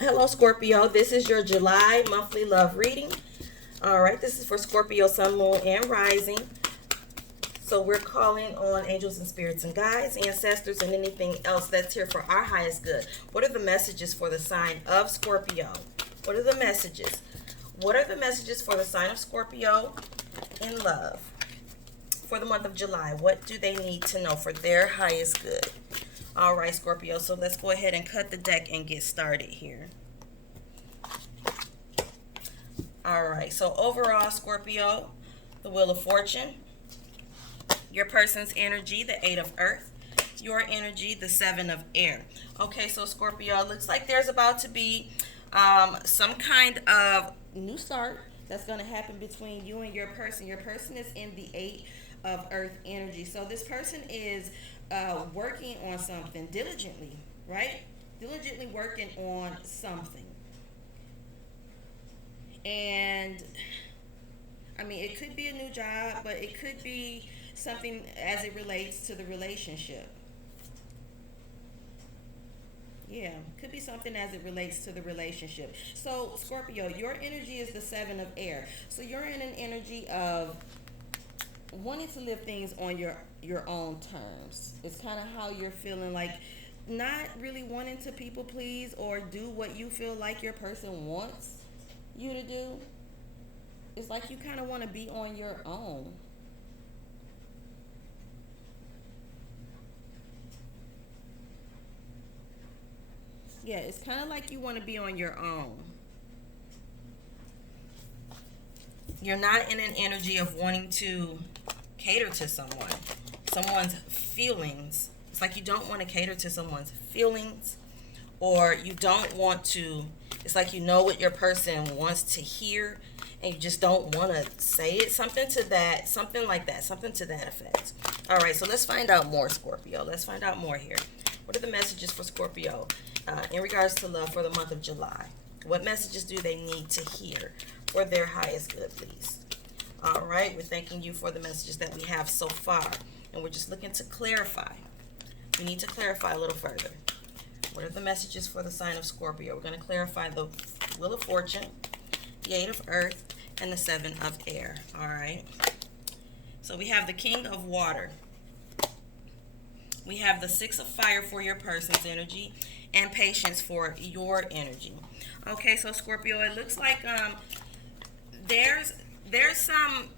Hello, Scorpio. This is your July monthly love reading. All right, this is for Scorpio, Sun, Moon, and Rising. So we're calling on angels and spirits and guides, ancestors, and anything else that's here for our highest good. What are the messages for the sign of Scorpio? What are the messages? What are the messages for the sign of Scorpio in love for the month of July? What do they need to know for their highest good? All right, Scorpio. So let's go ahead and cut the deck and get started here. All right. So overall, Scorpio, the Wheel of Fortune, your person's energy, the Eight of Earth, your energy, the Seven of Air. Okay, so Scorpio, it looks like there's about to be some kind of new start that's going to happen between you and your person. Your person is in the Eight of Earth energy. So this person is working on something diligently, right? Diligently working on something. And I mean, it could be a new job, but it could be something as it relates to the relationship. Yeah, could be something as it relates to the relationship. So, Scorpio, your energy is the Seven of Air. So you're in an energy of wanting to live things on your own terms. It's kind of how you're feeling, like not really wanting to people please or do what you feel like your person wants you to do. It's like you kind of want to be on your own. Yeah, it's kind of like you want to be on your own. You're not in an energy of wanting to cater to someone's feelings. It's like you don't want to cater to someone's feelings, or you don't want to. It's like you know what your person wants to hear, and you just don't want to say it. Something to that, something like that, something to that effect. All right, so let's find out more, Scorpio. Let's find out more here. What are the messages for Scorpio in regards to love for the month of July? What messages do they need to hear for their highest good, please? All right, we're thanking you for the messages that we have so far, and we're just looking to clarify. We need to clarify a little further. What are the messages for the sign of Scorpio? We're going to clarify the Wheel of Fortune, the Eight of Earth, and the Seven of Air. All right. So we have the King of Water. We have the Six of Fire for your person's energy, and Patience for your energy. Okay, so Scorpio, it looks like there's there's some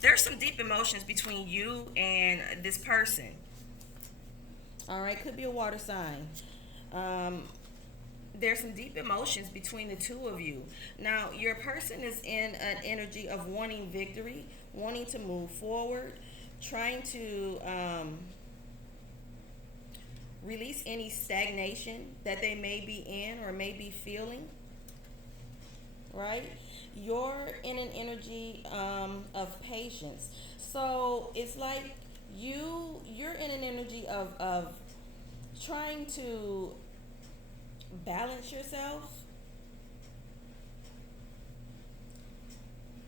there's some deep emotions between you and this person. All right, could be a water sign. Um, there's some deep emotions between the two of you. Now, your person is in an energy of wanting victory, wanting to move forward, trying to release any stagnation that they may be in or may be feeling, right? You're in an energy of patience. So it's like you're in an energy of trying to balance yourself,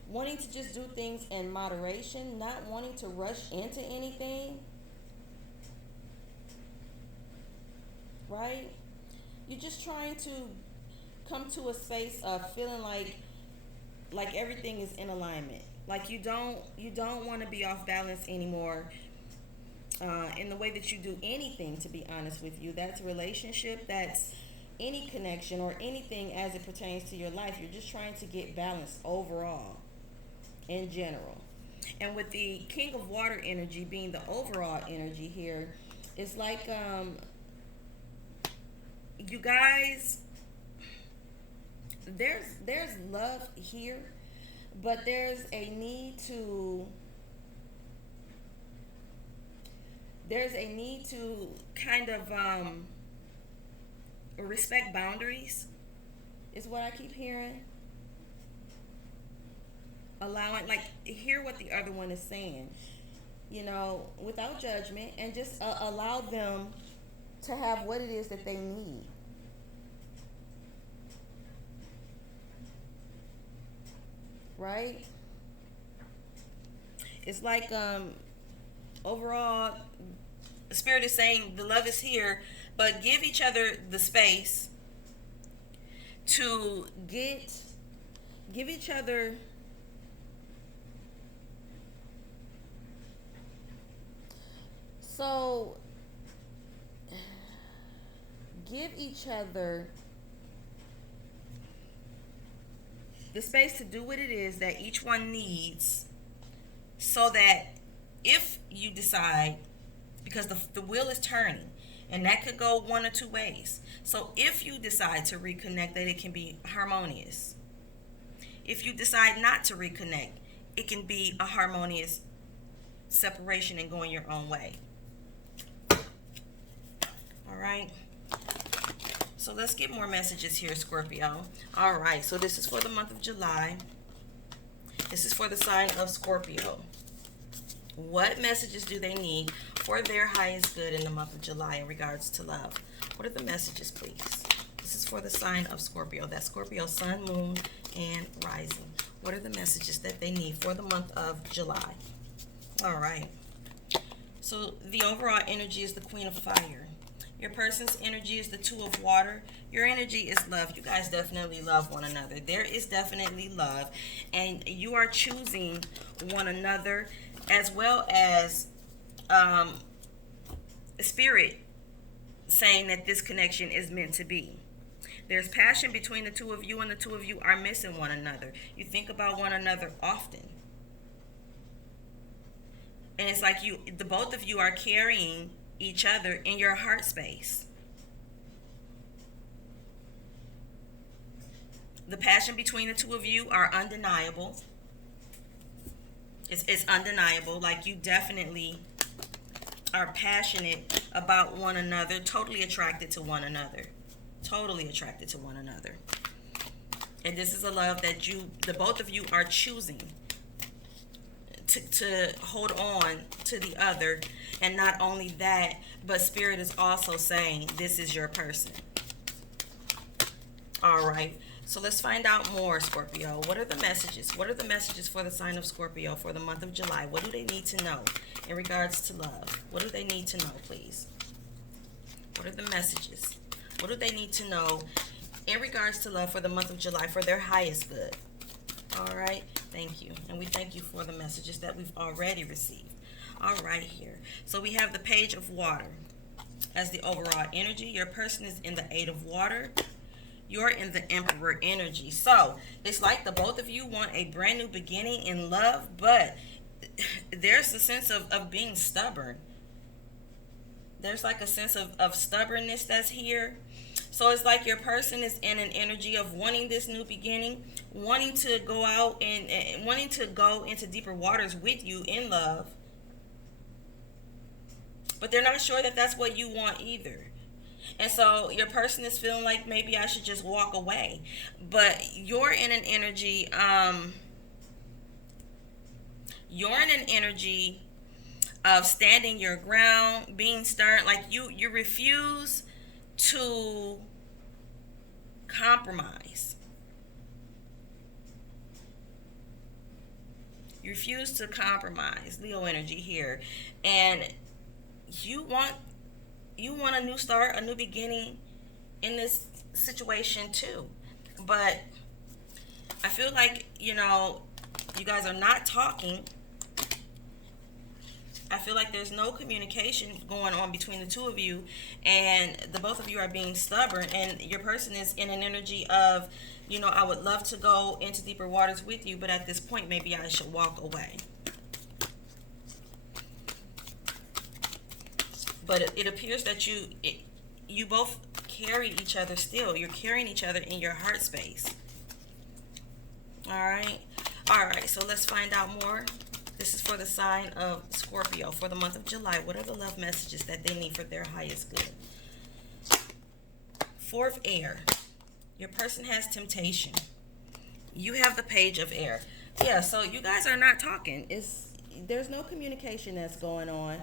wanting to just do things in moderation, not wanting to rush into anything, right? You're just trying to come to a space of feeling like everything is in alignment. Like you don't want to be off balance anymore in the way that you do anything. To be honest with you, that's a relationship. That's any connection or anything as it pertains to your life. You're just trying to get balance overall in general. And with the King of Water energy being the overall energy here, it's like you guys, there's love here, but there's a need to kind of respect boundaries is what I keep hearing. Allowing, like, hear what the other one is saying, without judgment, and just allow them to have what it is that they need, right? It's like overall, Spirit is saying the love is here, but give each other the space to give each other so give each other the space to do what it is that each one needs, so that if you decide, because the wheel is turning, and that could go one or two ways. So if you decide to reconnect, that it can be harmonious. If you decide not to reconnect, it can be a harmonious separation and going your own way. All right. So let's get more messages here, Scorpio. All right. So this is for the month of July. This is for the sign of Scorpio. What messages do they need for their highest good in the month of July in regards to love? What are the messages, please? This is for the sign of Scorpio. That's Scorpio, sun, moon, and rising. What are the messages that they need for the month of July? All right. So the overall energy is the Queen of Fire. Your person's energy is the Two of Water. Your energy is love. You guys definitely love one another. There is definitely love. And you are choosing one another, as well as spirit saying that this connection is meant to be. There's passion between the two of you, and the two of you are missing one another. You think about one another often. And it's like the both of you are carrying each other in your heart space. The passion between the two of you are undeniable. It's undeniable. Like, you definitely are passionate about one another, totally attracted to one another. Totally attracted to one another. And this is a love that the both of you are choosing to hold on to the other. And not only that, but Spirit is also saying this is your person. All right. So let's find out more, Scorpio. What are the messages? What are the messages for the sign of Scorpio for the month of July? What do they need to know in regards to love? What do they need to know, please? What are the messages? What do they need to know in regards to love for the month of July for their highest good? All right. Thank you. And we thank you for the messages that we've already received. All right, here. So we have the Page of Water as the overall energy. Your person is in the Eight of Water. You're in the Emperor energy. So it's like the both of you want a brand new beginning in love, but there's a sense of being stubborn. There's like a sense of stubbornness that's here. So it's like your person is in an energy of wanting this new beginning, wanting to go out and wanting to go into deeper waters with you in love. But they're not sure that that's what you want either. And so your person is feeling like maybe I should just walk away. But you're in an energy, of standing your ground, being stern. Like you refuse to compromise. You refuse to compromise, Leo energy here. And you want a new start, a new beginning in this situation too. But I feel like, you guys are not talking. I feel like there's no communication going on between the two of you, and the both of you are being stubborn, and your person is in an energy of, I would love to go into deeper waters with you, but at this point maybe I should walk away. But it appears that you both carry each other still. You're carrying each other in your heart space. All right. So let's find out more. This is for the sign of Scorpio for the month of July. What are the love messages that they need for their highest good? Four of Air. Your person has temptation. You have the Page of Air. Yeah, so you guys are not talking. There's no communication that's going on.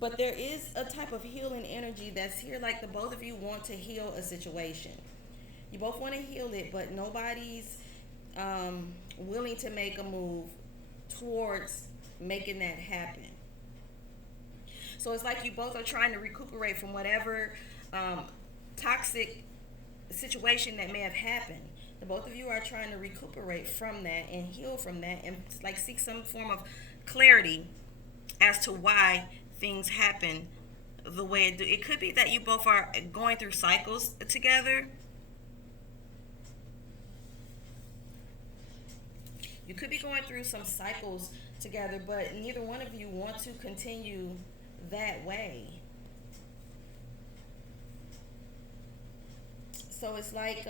But there is a type of healing energy that's here. Like the both of you want to heal a situation. You both want to heal it, but nobody's willing to make a move towards making that happen. So it's like you both are trying to recuperate from whatever toxic situation that may have happened. The both of you are trying to recuperate from that and heal from that, and like seek some form of clarity as to why things happen the way it do. It could be that you both are going through cycles together. You could be going through some cycles together, but neither one of you want to continue that way. So it's like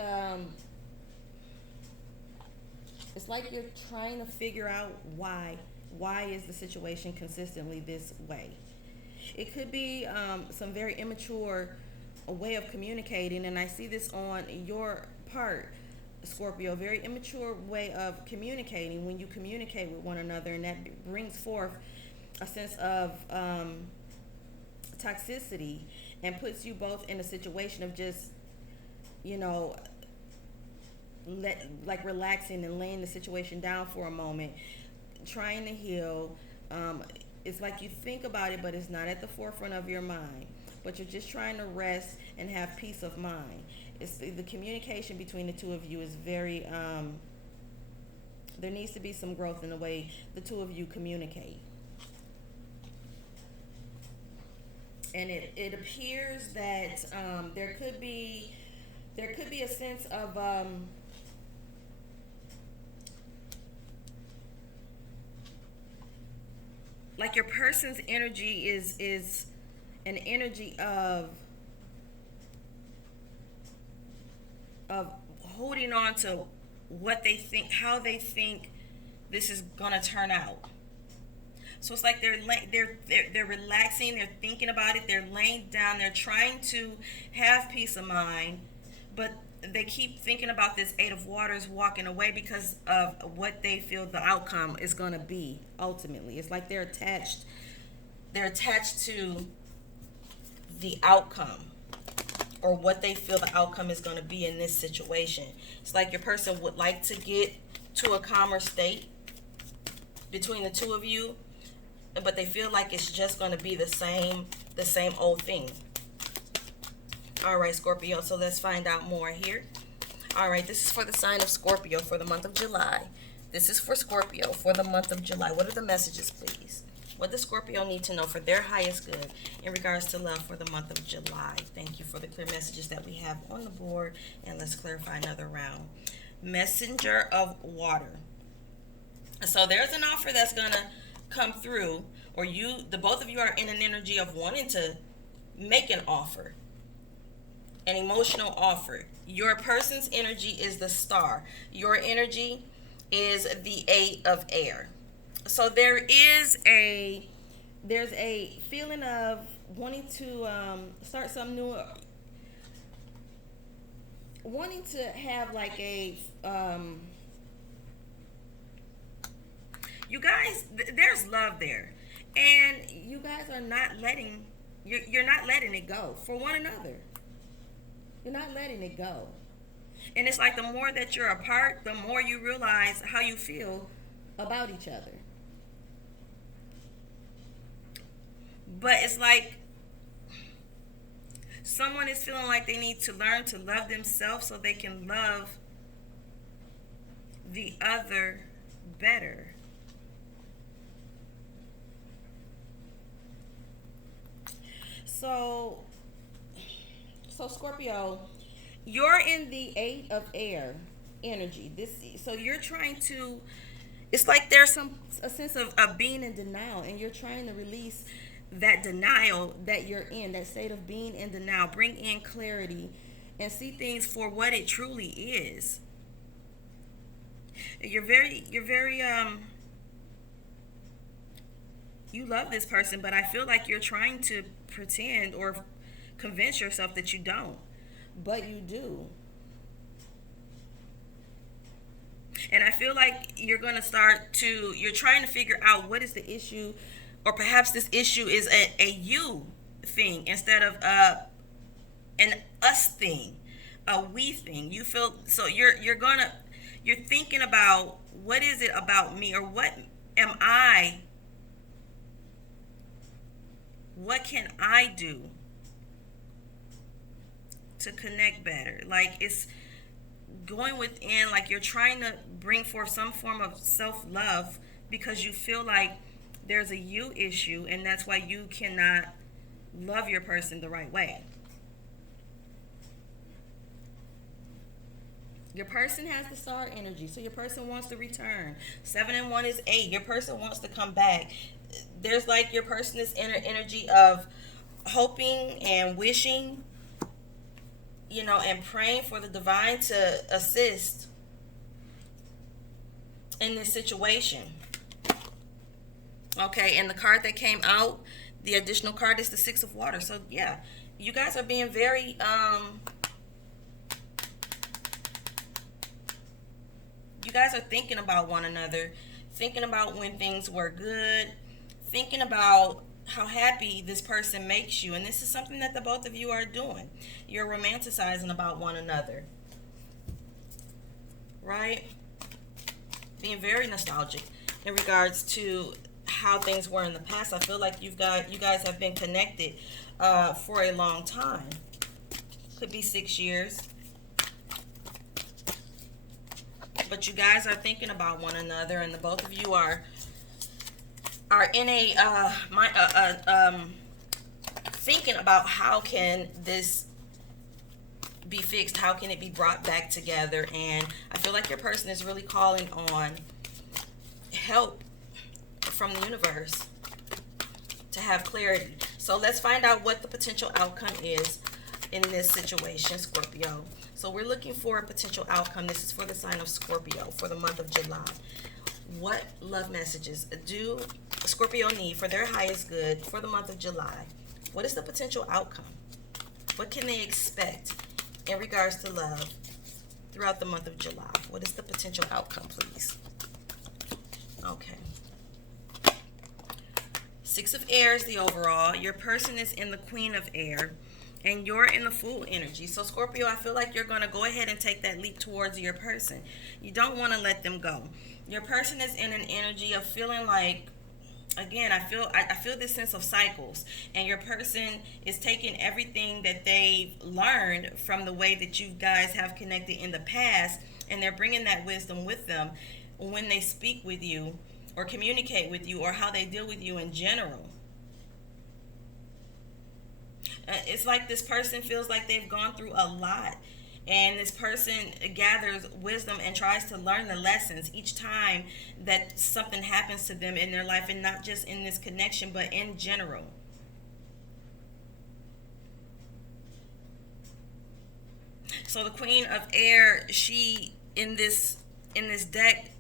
you're trying to figure out why. Why is the situation consistently this way? It could be some very immature way of communicating, and I see this on your part, Scorpio. Very immature way of communicating when you communicate with one another, and that brings forth a sense of toxicity and puts you both in a situation of just, you know, like relaxing and laying the situation down for a moment, trying to heal. It's like you think about it, but it's not at the forefront of your mind. But you're just trying to rest and have peace of mind. It's the communication between the two of you is very. There needs to be some growth in the way the two of you communicate. And it appears that there could be a sense of like your person's energy is an energy of holding on to what they think, how they think this is gonna turn out. So it's like they're relaxing, they're thinking about it, they're laying down, they're trying to have peace of mind, but they keep thinking about this Eight of Waters walking away because of what they feel the outcome is going to be ultimately. It's like they're attached to the outcome, or what they feel the outcome is going to be in this situation. It's like your person would like to get to a calmer state between the two of you, but they feel like it's just going to be the same old thing. All right, Scorpio, so let's find out more here. All right, this is for the sign of Scorpio for the month of July. This is for Scorpio for the month of July. What are the messages, please? What does Scorpio need to know for their highest good in regards to love for the month of July? Thank you for the clear messages that we have on the board. And let's clarify another round. Messenger of water. So there's an offer that's going to come through, or the both of you are in an energy of wanting to make an offer. An emotional offer. Your person's energy is the Star. Your energy is the Eight of Air. So there's a feeling of wanting to start something new, wanting to have like a you guys, there's love there, and you guys are not you're not letting it go for one another. You're not letting it go. And it's like the more that you're apart, the more you realize how you feel about each other. But it's like someone is feeling like they need to learn to love themselves so they can love the other better. So Scorpio, you're in the Eight of Air energy. So you're trying to. It's like there's a sense of being in denial, and you're trying to release that denial that you're in, that state of being in denial. Bring in clarity, and see things for what it truly is. You're very you love this person, but I feel like you're trying to pretend or convince yourself that you don't, but you do. And I feel like you're trying to figure out what is the issue, or perhaps this issue is a you thing instead of an us thing, a we thing. You feel so you're thinking about, what is it about me, or what am I What can I do to connect better? Like, it's going within, like you're trying to bring forth some form of self-love because you feel like there's a you issue, and that's why you cannot love your person the right way. Your person has the star energy, so your person wants to return. 7 and 1 is 8. Your person wants to come back. There's like your person is inner energy of hoping and wishing, you know, and praying for the divine to assist in this situation. Okay, and the card that came out, the additional card is the 6 of water. So yeah, you guys are being very you guys are thinking about one another, thinking about when things were good, thinking about how happy this person makes you. And this is something that the both of you are doing. You're romanticizing about one another, right? Being very nostalgic in regards to how things were in the past. I feel like you guys have been connected for a long time. Could be 6 years. But you guys are thinking about one another, and the both of you are in a thinking about how can this be fixed, how can it be brought back together. And I feel like your person is really calling on help from the universe to have clarity. So let's find out what the potential outcome is in this situation, Scorpio. So we're looking for a potential outcome. This is for the sign of Scorpio for the month of July. What love messages do Scorpio need for their highest good for the month of July? What is the potential outcome? What can they expect in regards to love throughout the month of July? What is the potential outcome, please? Okay. 6 of Air is the overall. Your person is in the Queen of Air, and you're in the Fool energy. So Scorpio, I feel like you're going to go ahead and take that leap towards your person. You don't want to let them go. Your person is in an energy of feeling like, again, I feel this sense of cycles, and your person is taking everything that they've learned from the way that you guys have connected in the past, and they're bringing that wisdom with them when they speak with you or communicate with you, or how they deal with you in general. It's like this person feels like they've gone through a lot, and this person gathers wisdom and tries to learn the lessons each time that something happens to them in their life, and not just in this connection, but in general. So the Queen of Air, she in this deck,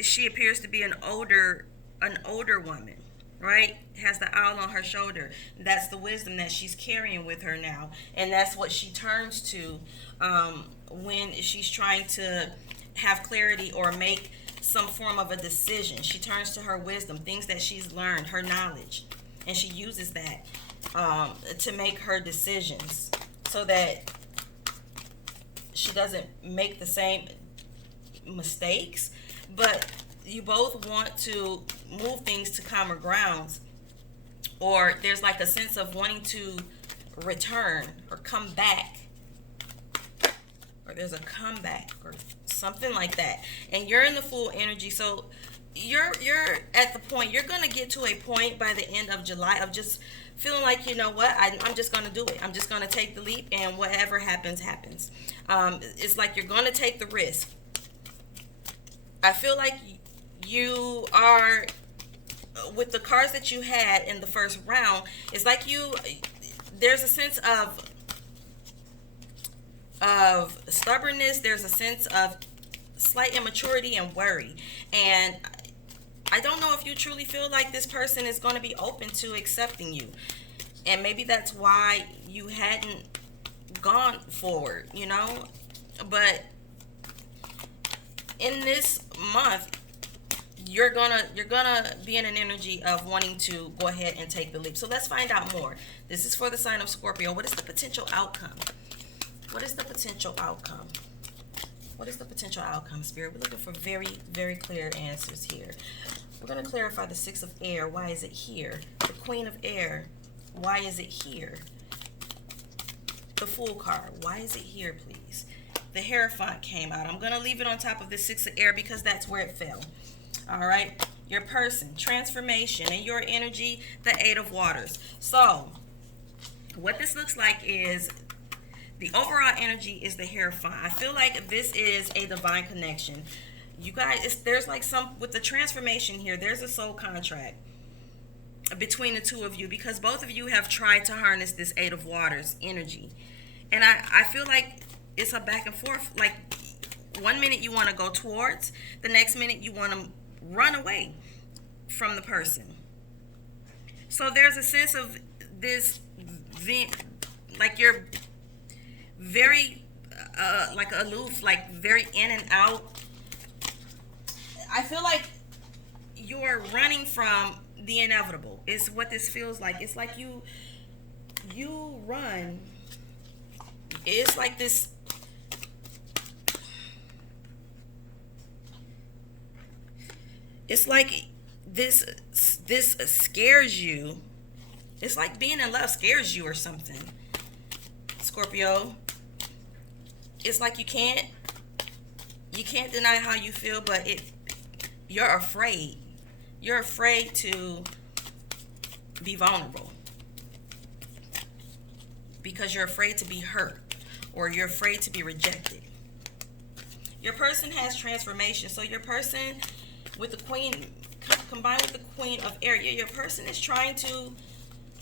she appears to be an older woman, right? Has the owl on her shoulder. That's the wisdom that she's carrying with her now, and that's what she turns to when she's trying to have clarity or make some form of a decision. She turns to her wisdom, things that she's learned, her knowledge, and she uses that to make her decisions so that she doesn't make the same mistakes. But you both want to move things to calmer grounds, or there's like a sense of wanting to return or come back, or there's a comeback or something like that. And you're in the Fool energy, so you're at the point, you're going to get to a point by the end of July of just feeling like, you know what, I'm just going to do it. I'm just going to take the leap, and whatever happens, happens. It's like you're going to take the risk. I feel like you are, with the cards that you had in the first round, it's like there's a sense of stubbornness, there's a sense of slight immaturity and worry. And I don't know if you truly feel like this person is going to be open to accepting you. And maybe that's why you hadn't gone forward, you know? But in this month, you're gonna be in an energy of wanting to go ahead and take the leap. So let's find out more. This is for the sign of Scorpio. What is the potential outcome? What is the potential outcome? What is the potential outcome, Spirit? We're looking for very, very clear answers here. We're going to clarify the 6 of Air. Why is it here? The Queen of Air. Why is it here? The Fool card. Why is it here, please? The Hierophant came out. I'm going to leave it on top of the Six of Air because that's where it fell. All right. Your person, transformation, and your energy, the Eight of Waters. So what this looks like is the overall energy is the Hierophant. I feel like this is a divine connection. You guys, there's like some, with the transformation here, there's a soul contract between the two of you because both of you have tried to harness this Eight of Waters energy. And I feel like it's a back and forth. Like 1 minute you want to go towards, the next minute you want to run away from the person. So there's a sense of this, like you're very like aloof, like very in and out. I feel like you're running from the inevitable. Is what this feels like. It's like you run. It's like this. It's like this scares you. It's like being in love scares you or something. Scorpio. It's like you can't deny how you feel, but you're afraid. You're afraid to be vulnerable because you're afraid to be hurt or you're afraid to be rejected. Your person has transformation. So your person with the Queen combined with the Queen of Air, your person is trying to,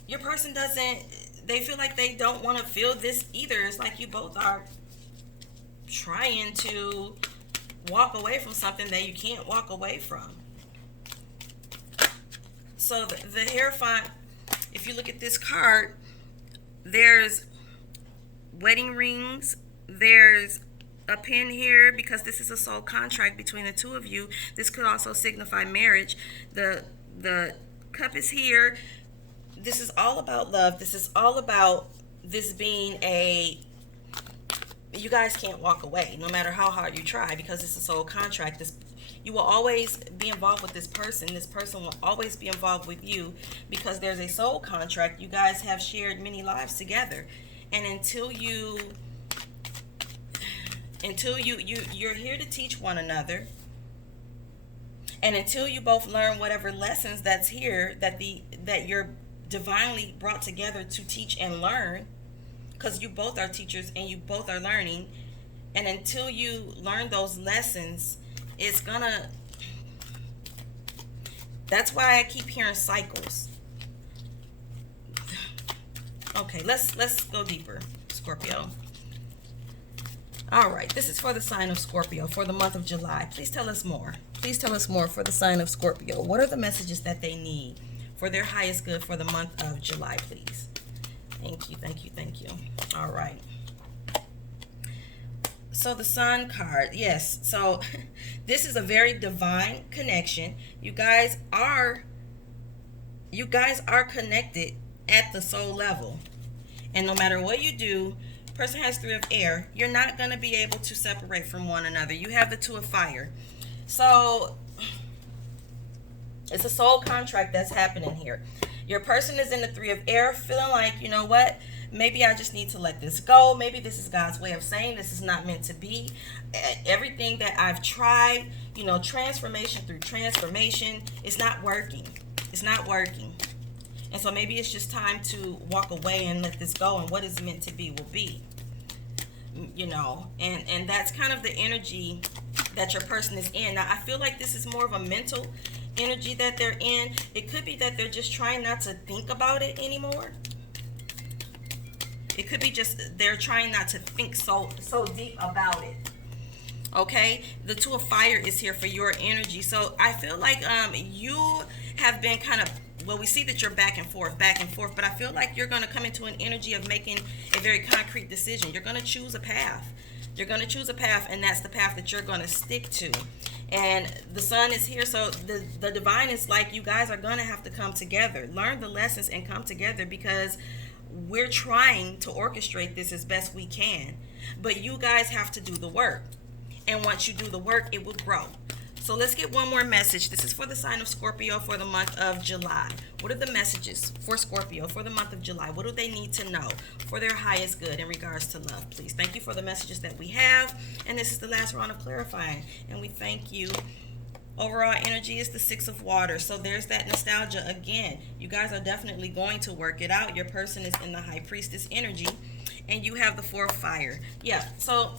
your person doesn't, they feel like they don't want to feel this either. It's like you both are trying to walk away from something that you can't walk away from. So the Hierophant, if you look at this card, there's wedding rings, there's a pin here because this is a soul contract between the two of you. This could also signify marriage. The cup is here. This is all about love. This is all about this being you guys can't walk away no matter how hard you try because it's a soul contract. You will always be involved with this person. This person will always be involved with you because there's a soul contract. You guys have shared many lives together. And until you're here to teach one another, and until you both learn whatever lessons that's here that you're divinely brought together to teach and learn, because you both are teachers and you both are learning, and until you learn those lessons, that's why I keep hearing cycles. Okay, let's go deeper, Scorpio. All right, this is for the sign of Scorpio for the month of July. Please tell us more. Please tell us more for the sign of Scorpio. What are the messages that they need for their highest good for the month of July, please? Thank you, thank you, thank you. All right. So the Sun card, yes. So this is a very divine connection. You guys are connected at the soul level. And no matter what you do, person has Three of Air, you're not going to be able to separate from one another. You have the Two of Fire. So it's a soul contract that's happening here. Your person is in the Three of Air feeling like, you know what? Maybe I just need to let this go. Maybe this is God's way of saying this is not meant to be. Everything that I've tried, transformation through transformation, it's not working. It's not working. And so maybe it's just time to walk away and let this go, and what is meant to be will be. And that's kind of the energy that your person is in. Now, I feel like this is more of a mental energy that they're in. It could be that they're just trying not to think about it anymore. It could be just they're trying not to think so deep about it. Okay, the Two of Fire is here for your energy. So I feel like you have been kind of, well, we see that you're back and forth, but I feel like you're going to come into an energy of making a very concrete decision. You're going to choose a path. You're going to choose a path, and that's the path that you're going to stick to. And the Sun is here, so the divine is like, you guys are going to have to come together, learn the lessons and come together, because we're trying to orchestrate this as best we can, but you guys have to do the work. And once you do the work, it will grow. So let's get one more message. This is for the sign of Scorpio for the month of July. What are the messages for Scorpio for the month of July? What do they need to know for their highest good in regards to love, please? Thank you for the messages that we have. And this is the last round of clarifying. And we thank you. Overall energy is the Six of Water. So there's that nostalgia again. You guys are definitely going to work it out. Your person is in the High Priestess energy. And you have the Four of Fire. Yeah, so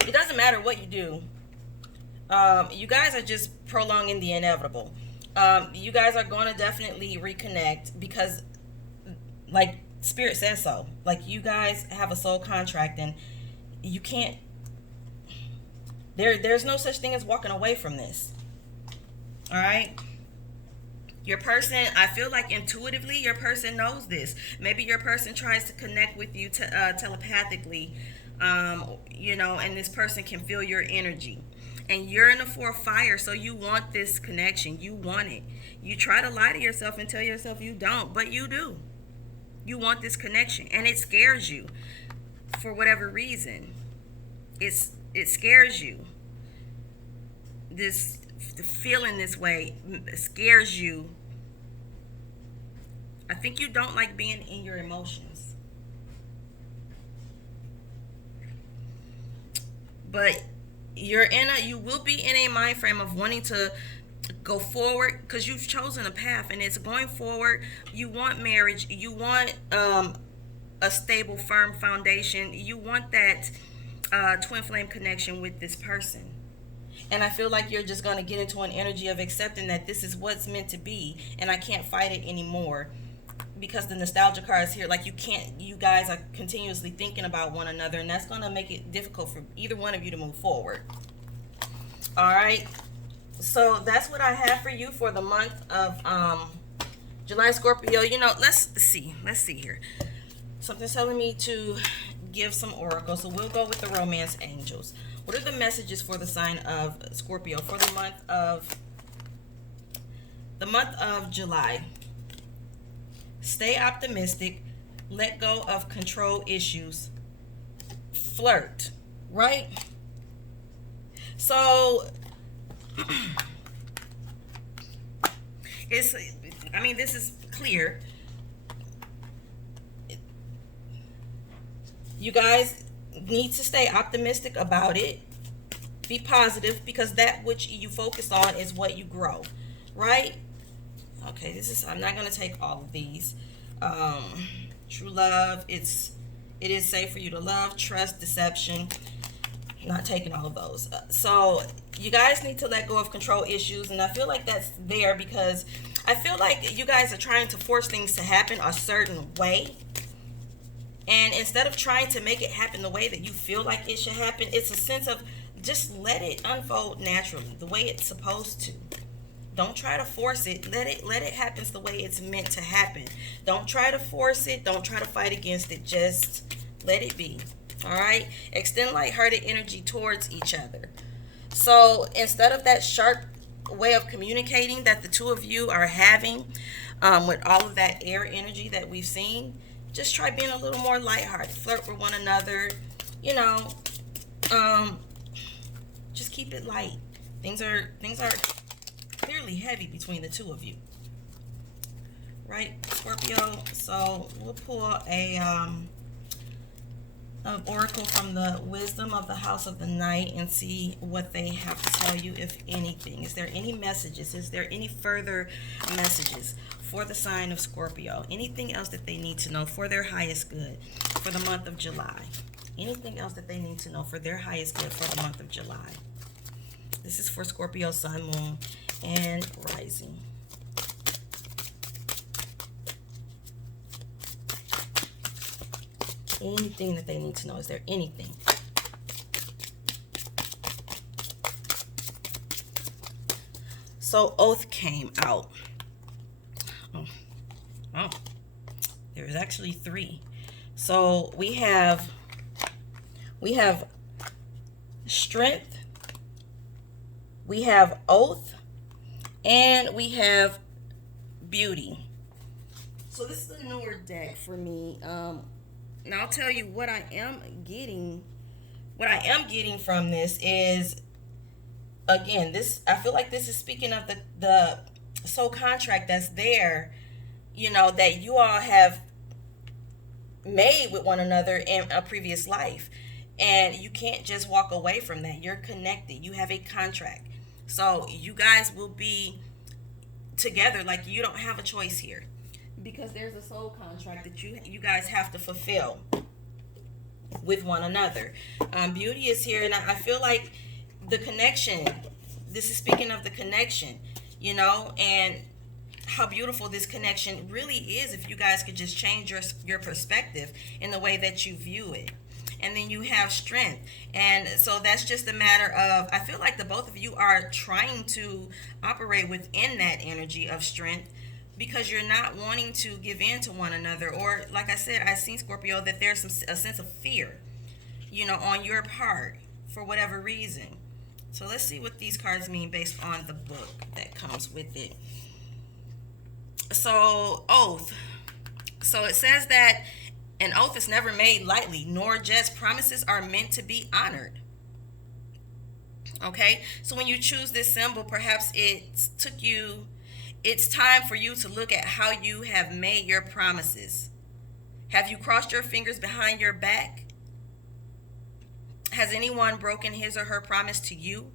it doesn't matter what you do. You guys are just prolonging the inevitable. You guys are going to definitely reconnect because, like, Spirit says so. Like, you guys have a soul contract and you can't, there's no such thing as walking away from this. All right? Your person, I feel like intuitively, your person knows this. Maybe your person tries to connect with you telepathically, and this person can feel your energy. And you're in the Four of Fire, so you want this connection. You want it. You try to lie to yourself and tell yourself you don't, but you do. You want this connection, and it scares you for whatever reason. It scares you. Feeling this way scares you. I think you don't like being in your emotions. But you will be in a mind frame of wanting to go forward because you've chosen a path and it's going forward. You want marriage. You want a stable, firm foundation. You want that twin flame connection with this person. And I feel like you're just going to get into an energy of accepting that this is what's meant to be and I can't fight it anymore because the nostalgia card is here. Like, you guys are continuously thinking about one another, and that's going to make it difficult for either one of you to move forward. All right. So that's what I have for you for the month of July, Scorpio. Let's see here. Something's telling me to give some oracle. So we'll go with the romance angels. What are the messages for the sign of Scorpio for the month of July? Stay optimistic. Let go of control issues. Flirt, right? So this is clear. You guys need to stay optimistic about it. Be positive because that which you focus on is what you grow, right? Okay, I'm not going to take all of these. True love, it is safe for you to love, trust, deception. Not taking all of those. So you guys need to let go of control issues, and I feel like that's there because I feel like you guys are trying to force things to happen a certain way. And instead of trying to make it happen the way that you feel like it should happen, it's a sense of just let it unfold naturally, the way it's supposed to. Don't try to force it. Let it happen the way it's meant to happen. Don't try to force it. Don't try to fight against it. Just let it be. All right? Extend lighthearted energy towards each other. So instead of that sharp way of communicating that the two of you are having with all of that air energy that we've seen, just try being a little more lighthearted. Flirt with one another. Just keep it light. Things are clearly heavy between the two of you. Right, Scorpio? So we'll pull an oracle from the wisdom of the house of the night and see what they have to tell you, if anything. Is there any messages? Is there any further messages for the sign of Scorpio? Anything else that they need to know for their highest good for the month of July? Anything else that they need to know for their highest good for the month of July? This is for Scorpio, Sun, Moon, and Rising. Anything that they need to know? Is there anything? So Oath came out. Oh, there's actually 3. So we have Strength, we have Oath, and we have Beauty. So this is a newer deck for me. Now I'll tell you what I am getting. What I am getting from this is again, this, I feel like this is speaking of the soul contract that's there, you know, that you all have made with one another in a previous life. And you can't just walk away from that. You're connected. You have a contract. So you guys will be together. Like, you don't have a choice here, because there's a soul contract that you guys have to fulfill with one another. Beauty is here, and I feel like the connection. This is speaking of the connection, you know, and how beautiful this connection really is if you guys could just change your perspective in the way that you view it. And then you have strength, and so that's just a matter of, I feel like the both of you are trying to operate within that energy of strength, because you're not wanting to give in to one another. Or, like I said, I seen, Scorpio, that there's a sense of fear, you know, on your part for whatever reason. So let's see what these cards mean based on the book that comes with it. So, oath. So it says that an oath is never made lightly, nor just promises are meant to be honored. Okay, so when you choose this symbol, perhaps it's time for you to look at how you have made your promises. Have you crossed your fingers behind your back? Has anyone broken his or her promise to you?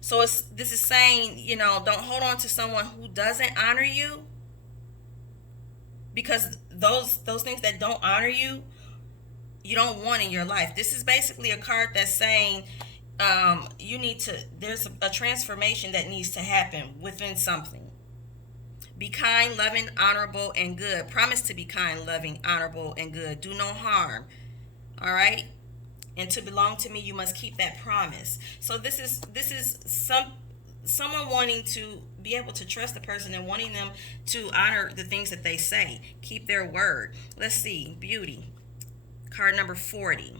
So this is saying, you know, don't hold on to someone who doesn't honor you, because those things that don't honor you, you don't want in your life. This is basically a card that's saying there's a transformation that needs to happen within something. Be kind, loving, honorable, and good. Promise to be kind, loving, honorable, and good. Do no harm. All right? And to belong to me, you must keep that promise. So this is someone wanting to be able to trust the person and wanting them to honor the things that they say. Keep their word. Let's see. Beauty. Card number 40.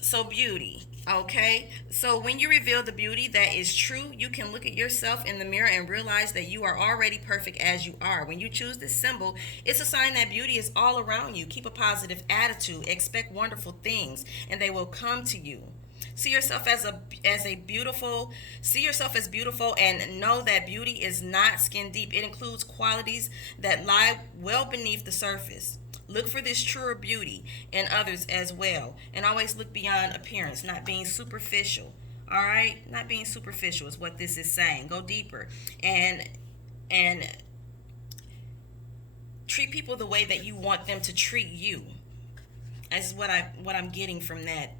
So beauty. Okay, so when you reveal the beauty that is true, you can look at yourself in the mirror and realize that you are already perfect as you are. When you choose this symbol, it's a sign that beauty is all around you. Keep a positive attitude, expect wonderful things, and they will come to you. See yourself as beautiful, and know that beauty is not skin deep. It includes qualities that lie well beneath the surface. Look for this truer beauty in others as well. And always look beyond appearance, not being superficial. All right? Not being superficial is what this is saying. Go deeper. And treat people the way that you want them to treat you. That's what I'm getting from that.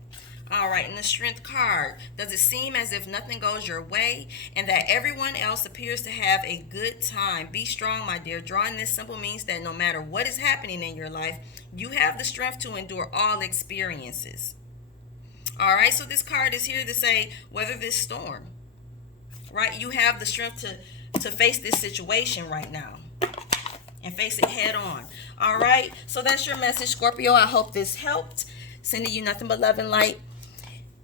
All right, and the strength card. Does it seem as if nothing goes your way and that everyone else appears to have a good time? Be strong, my dear. Drawing this symbol means that no matter what is happening in your life, you have the strength to endure all experiences. All right, so this card is here to say, weather this storm. Right? You have the strength to face this situation right now and face it head on. All right, so that's your message, Scorpio. I hope this helped. Sending you nothing but love and light.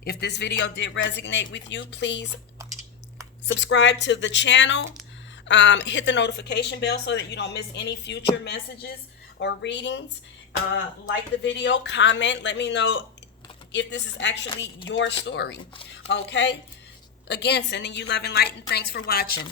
If this video did resonate with you, please subscribe to the channel. Hit the notification bell so that you don't miss any future messages or readings. Like the video, comment. Let me know if this is actually your story. Okay? Again, sending you love and light, and thanks for watching.